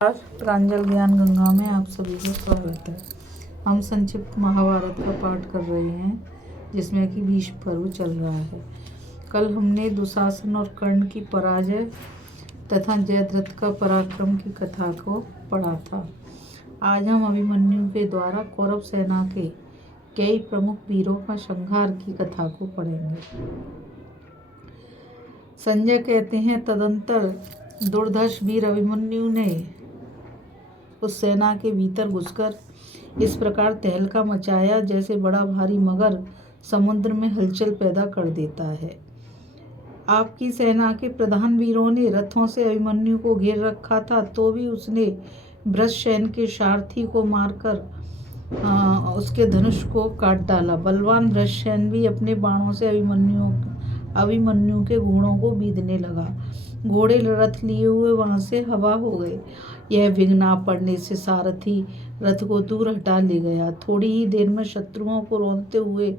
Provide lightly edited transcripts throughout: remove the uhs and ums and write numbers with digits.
प्रांजल ज्ञान गंगा में आप सभी का स्वागत है। हम संक्षिप्त महाभारत का पाठ कर रहे हैं जिसमें कि भीष्म पर्व चल रहा है। कल हमने दुशासन और कर्ण की पराजय तथा जयद्रथ का पराक्रम की कथा को पढ़ा था। आज हम अभिमन्यु के द्वारा कौरव सेना के कई प्रमुख वीरों का संहार की कथा को पढ़ेंगे। संजय कहते हैं, तदंतर दुर्धर्ष वीर अभिमन्यु ने उस सेना के भीतर घुसकर इस प्रकार तहलका मचाया जैसे बड़ा भारी मगर समुद्र में हलचल पैदा कर देता है। आपकी सेना के प्रधान वीरों ने रथों से अभिमन्यु को घेर रखा था, तो भी उसने वृषसेन के सारथी को मारकर उसके धनुष को काट डाला। बलवान वृषसेन भी अपने बाणों से अभिमन्यु के घोड़ों को बीधने लगा। घोड़े रथ लिए हुए वहां से हवा हो गए। यह विघ्न आ पड़ने से सारथी रथ को दूर हटा ले गया। थोड़ी ही देर में शत्रुओं को रोंदते हुए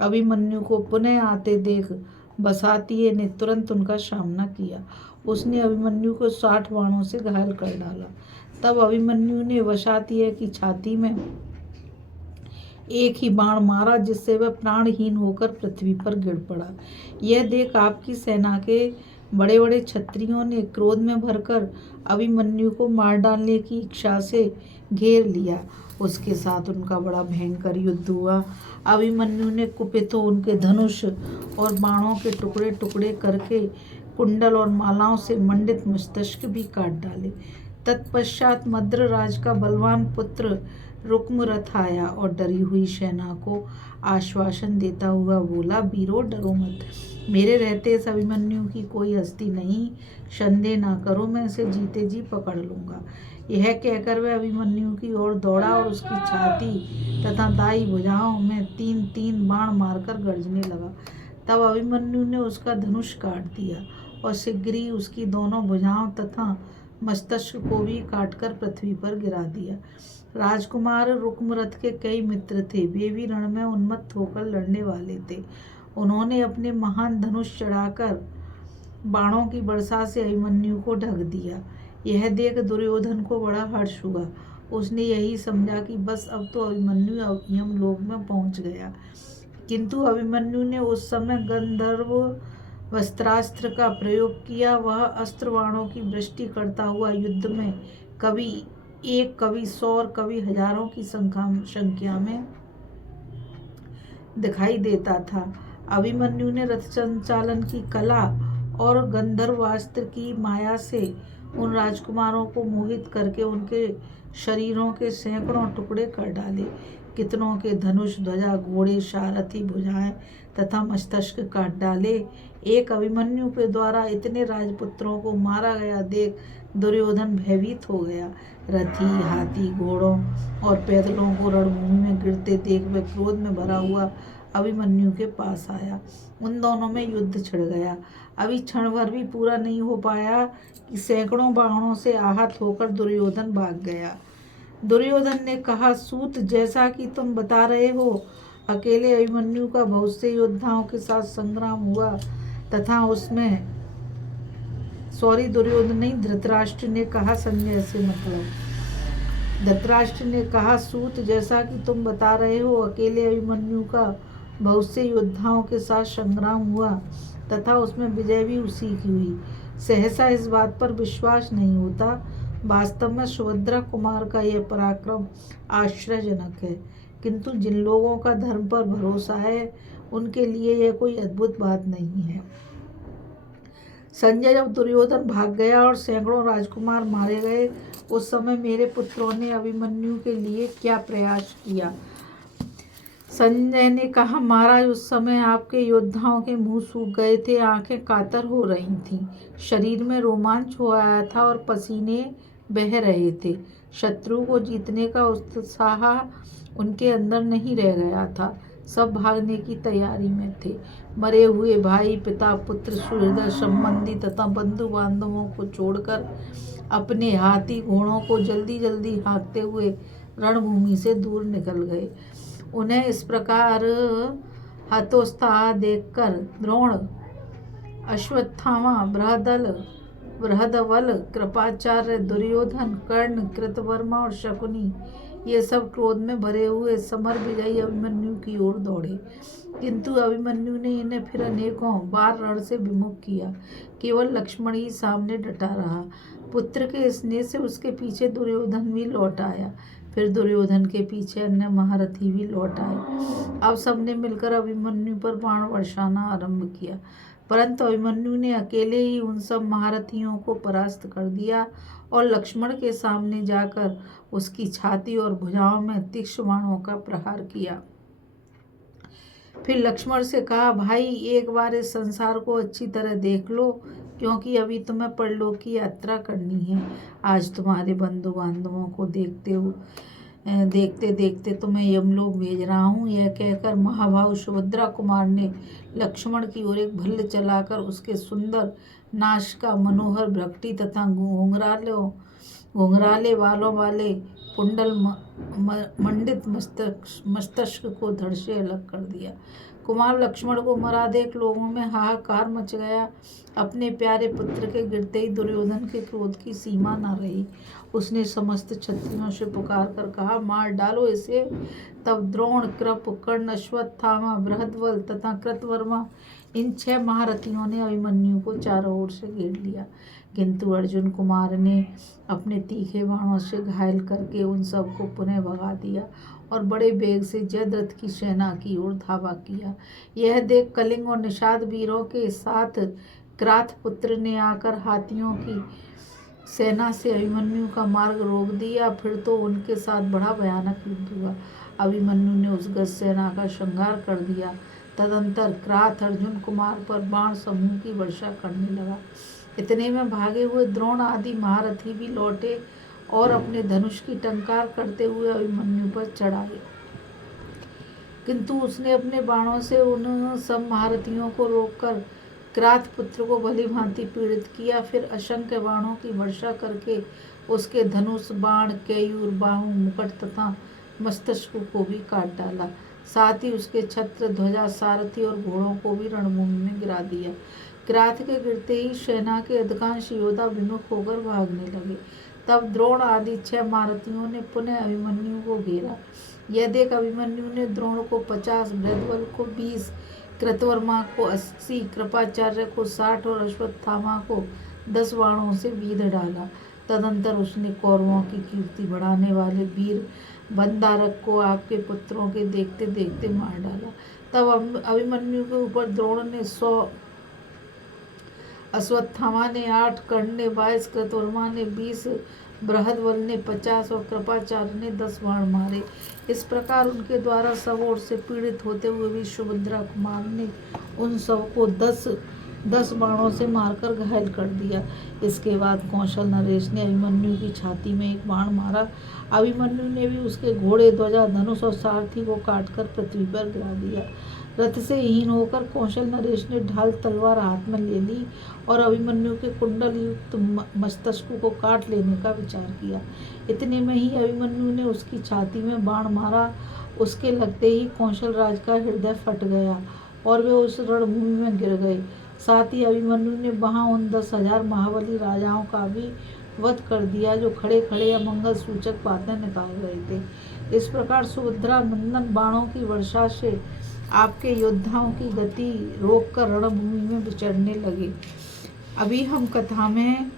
अभिमन्यु को पुनः आते देख बसातिये ने तुरंत उनका सामना किया। उसने अभिमन्यु को 60 बाणों से घायल कर डाला। तब अभिमन्यु ने वशातिये की छाती में एक ही बाण मारा जिससे वह प्राणहीन होकर पृथ्वी पर गिर पड़ा। यह देख आपकी सेना के बड़े बड़े क्षत्रियों ने क्रोध में भरकर अभिमन्यु को मार डालने की इच्छा से घेर लिया। उसके साथ उनका बड़ा भयंकर युद्ध हुआ। अभिमन्यु ने कुपित हो उनके धनुष और बाणों के टुकड़े टुकड़े करके कुंडल और मालाओं से मंडित मस्तिष्क भी काट डाले। तत्पश्चात मद्रराज का बलवान पुत्र रुक्मरथ आया और डरी हुई सेना को आश्वासन देता हुआ बोला, वीरों डरो मत, मेरे रहते इस अभिमन्यु की कोई हस्ती नहीं, संदेह ना करो, मैं इसे जीते जी पकड़ लूंगा। यह कहकर वह अभिमन्यु की ओर दौड़ा और उसकी छाती तथा दाई भुजाओं में 3-3 बाण मारकर गर्जने लगा। तब अभिमन्यु ने उसका धनुष काट दिया और शीघ्र ही उसकी दोनों भुजाओं तथा मस्तिष्क को भी काटकर पृथ्वी पर गिरा दिया। राजकुमार रुक्मरथ के कई मित्र थे, वे भी रण में उन्मत्त होकर लड़ने वाले थे। उन्होंने अपने महान धनुष चढ़ाकर बाणों की वर्षा से अभिमन्यु को ढक दिया। यह देख दुर्योधन को बड़ा हर्ष हुआ। उसने यही समझा कि बस अब तो अभिमन्यु यमलोक में पहुंच गया। किंतु अभिमन्यु ने उस समय गंधर्व वस्त्रास्त्र का प्रयोग किया। वह अस्त्र बाणों की वृष्टि करता हुआ युद्ध में कभी 1, कभी 100 और कभी हजारों की संख्या में दिखाई देता था। अभिमन्यु ने रथ संचालन की कला और गंधर्वास्त्र की माया से उन राजकुमारों को मोहित करके उनके शरीरों के सैकड़ों टुकड़े कर डाले। कितनों के धनुष, ध्वजा, घोड़े, सारथी, भुजाएं तथा मस्तिष्क काट डाले। एक अभिमन्यु के द्वारा इतने राजपुत्रों को मारा गया देख दुर्योधन भयभीत हो गया। रथी, हाथी, घोड़ों और पैदलों को रणभूमि में गिरते देख वह क्रोध में भरा हुआ अभिमन्यु के पास आया। उन दोनों में युद्ध छिड़ गया। अभी क्षण भर भी पूरा नहीं हो पाया कि सैकड़ों बाणों से आहत होकर दुर्योधन भाग गया। दुर्योधन ने कहा, सूत, जैसा कि तुम बता रहे हो, अकेले अभिमन्यु का बहुत से योद्धाओं के साथ संग्राम हुआ तथा उसमें दुर्योधन नहीं, धृतराष्ट्र ने कहा, संजय से मतलब। धृतराष्ट्र ने कहा, सूत, जैसा कि तुम बता रहे हो, अकेले अभिमन्यु का बहुत से योद्धाओं के साथ संग्राम हुआ तथा उसमें विजय भी उसी की हुई। सहसा इस बात पर विश्वास नहीं होता। वास्तव में सुभद्रा कुमार का यह पराक्रम आश्चर्यजनक है, किंतु जिन लोगों का धर्म पर भरोसा है उनके लिए यह कोई अद्भुत बात नहीं है। संजय, जब दुर्योधन भाग गया और सैकड़ों राजकुमार मारे गए, उस समय मेरे पुत्रों ने अभिमन्यु के लिए क्या प्रयास किया? संजय ने कहा, महाराज, उस समय आपके योद्धाओं के मुंह सूख गए थे, आंखें कातर हो रही थीं, शरीर में रोमांच हो आया था और पसीने बह रहे थे। शत्रु को जीतने का उत्साह उनके अंदर नहीं रह गया था। सब भागने की तैयारी में थे। मरे हुए भाई, पिता, पुत्र, सुहृद संबंधी तथा बंधु बांधवों को छोड़कर अपने हाथी घोड़ों को जल्दी जल्दी हाँकते हुए रणभूमि से दूर निकल गए। उन्हें इस प्रकार हतोत्साह देखकर द्रोण, अश्वत्थामा, बृहदल बृहदवल, कृपाचार्य, दुर्योधन, कर्ण, कृतवर्मा और शकुनी ये सब क्रोध में भरे हुए समर विजयी अभिमन्यु की ओर दौड़े, किंतु अभिमन्यु ने इन्हें फिर अनेकों बार रण से विमुख किया। केवल लक्ष्मण ही सामने डटा रहा। पुत्र के स्नेह से उसके पीछे दुर्योधन भी लौट आया। फिर दुर्योधन के पीछे अन्य महारथी भी लौट आए। अब सबने मिलकर अभिमन्यु पर बाण वर्षाना आरंभ किया, परंतु अभिमन्यु ने अकेले ही उन सब महारथियों को परास्त कर दिया और लक्ष्मण के सामने जाकर उसकी छाती और भुजाओं में तीक्ष्ण बाणों का प्रहार किया। फिर लक्ष्मण से कहा, भाई एक बार इस संसार को अच्छी तरह देख लो, क्योंकि अभी तुम्हें परलोक की यात्रा करनी है। आज तुम्हारे बंधु बांधवों को देखते देखते तुम्हें यमलोक भेज रहा हूँ। यह कहकर महाभाव सुभद्रा कुमार ने लक्ष्मण की ओर एक भल्ल चलाकर उसके सुंदर नाश का मनोहर भ्रकटी तथा घुंघराले बालों वाले कुंडल मंडित मस्तक को धड़ से अलग कर दिया। कुमार लक्ष्मण को मरा देख लोगों में हाहाकार मच गया। अपने प्यारे पुत्र के गिरते ही दुर्योधन के क्रोध की सीमा न रही। उसने समस्त क्षत्रियों से पुकार कर कहा, मार डालो इसे। तब द्रोण, कृप, कर्ण, अश्वत्थामा, बृहदवल तथा कृतवर्मा इन 6 महारथियों ने अभिमन्यु को चारों ओर से घेर लिया, किंतु अर्जुन कुमार ने अपने तीखे बाणों से घायल करके उन सबको पुनः भगा दिया और बड़े वेग से जयद्रथ की सेना की ओर धावा किया। यह देख कलिंग और निषाद वीरों के साथ क्राथ पुत्र ने आकर हाथियों की सेना से अभिमन्यु का मार्ग रोक दिया। फिर तो उनके साथ बड़ा भयानक युद्ध हुआ। अभिमन्यु ने उस गज सेना का संहार कर दिया। तदंतर क्राथ अर्जुन कुमार पर बाण समूह की वर्षा करने लगा। इतने में भागे हुए द्रोण आदि महारथी भी लौटे और अपने धनुष की टंकार करते हुए अभिमन्यु पर चढ़ाए, किंतु उसने अपने बाणों से उन सब महारथियों को रोककर क्राथ पुत्र को भली भांति पीड़ित किया। फिर असंख्य बाणों की वर्षा करके उसके धनुष, बाण, केयूर, बाहु, मुकुट तथा मस्तक को भी काट डाला। साथ ही उसके छत्र, ध्वजा, सारथी और घोड़ों को भी रणभूमि में गिरा दिया। क्राथ के गिरते ही सेना के अधिकांश योद्धा विमुख होकर भागने लगे। तब द्रोण आदि 6 महारथियों ने पुनः अभिमन्यु को घेरा। यह देख अभिमन्यु ने द्रोण को 50, बृहदवल को 20, कृतवर्मा को 80, कृपाचार्य को 60 और अश्वत्थामा को 10 बाणों से बीध डाला। तदंतर उसने कौरवों की कीर्ति बढ़ाने वाले वीर बंदारक को आपके पुत्रों के देखते देखते मार डाला। तब अभिमन्यु के ऊपर द्रोण ने 100, अश्वत्थामा ने 8, कर्ण ने 22, कृतवर्मा ने 20, बृहदवल ने 50 और कृपाचार्य ने 10 बाण मारे। इस प्रकार उनके द्वारा सब ओर से पीड़ित होते हुए भी सुभद्रा कुमार ने उन सबको 10 बाणों से मारकर घायल कर दिया। इसके बाद कौशल नरेश ने अभिमन्यु की छाती में एक बाण मारा। अभिमन्यु ने भी उसके घोड़े, ध्वजा, धनुष और सारथी को काटकर पृथ्वी पर गिरा दिया। रथ से हीन होकर कौशल नरेश ने ढाल तलवार हाथ में ले ली और अभिमन्यु के कुंडल युक्त मस्तक को काट लेने का विचार किया। इतने में ही अभिमन्यु ने उसकी छाती में बाण मारा। उसके लगते ही कौशल राज का हृदय फट गया और वे उस रणभूमि में गिर गए। साथ ही अभिमन्यु ने वहां उन 10,000 महाबली राजाओं का भी वध कर दिया जो खड़े खड़े अमंगल सूचक बातें निकाल रहे थे। इस प्रकार सुभद्रा नंदन बाणों की वर्षा से आपके योद्धाओं की गति रोककर रणभूमि में विचरने लगे। अभी हम कथा में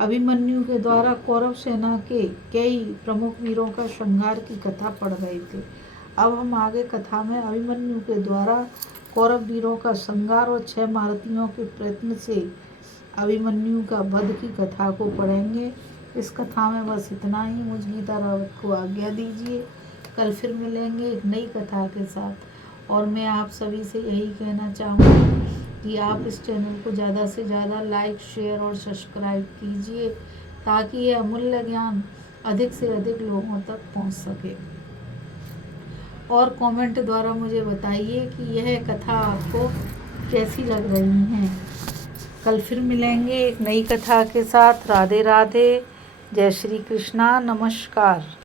अभिमन्यु के द्वारा कौरव सेना के कई प्रमुख वीरों का संहार की कथा पढ़ रहे थे। अब हम आगे कथा में अभिमन्यु के द्वारा कौरव वीरों का संहार और 6 महारथियों के प्रयत्न से अभिमन्यु का वध की कथा को पढ़ेंगे। इस कथा में बस इतना ही। मुझ गीता रावत को आज्ञा दीजिए। कल फिर मिलेंगे एक नई कथा के साथ। और मैं आप सभी से यही कहना चाहूँगी कि आप इस चैनल को ज़्यादा से ज़्यादा लाइक, शेयर और सब्सक्राइब कीजिए ताकि ये अमूल्य ज्ञान अधिक से अधिक लोगों तक पहुँच सके। और कमेंट द्वारा मुझे बताइए कि यह कथा आपको कैसी लग रही है। कल फिर मिलेंगे एक नई कथा के साथ। राधे राधे। जय श्री कृष्णा। नमस्कार।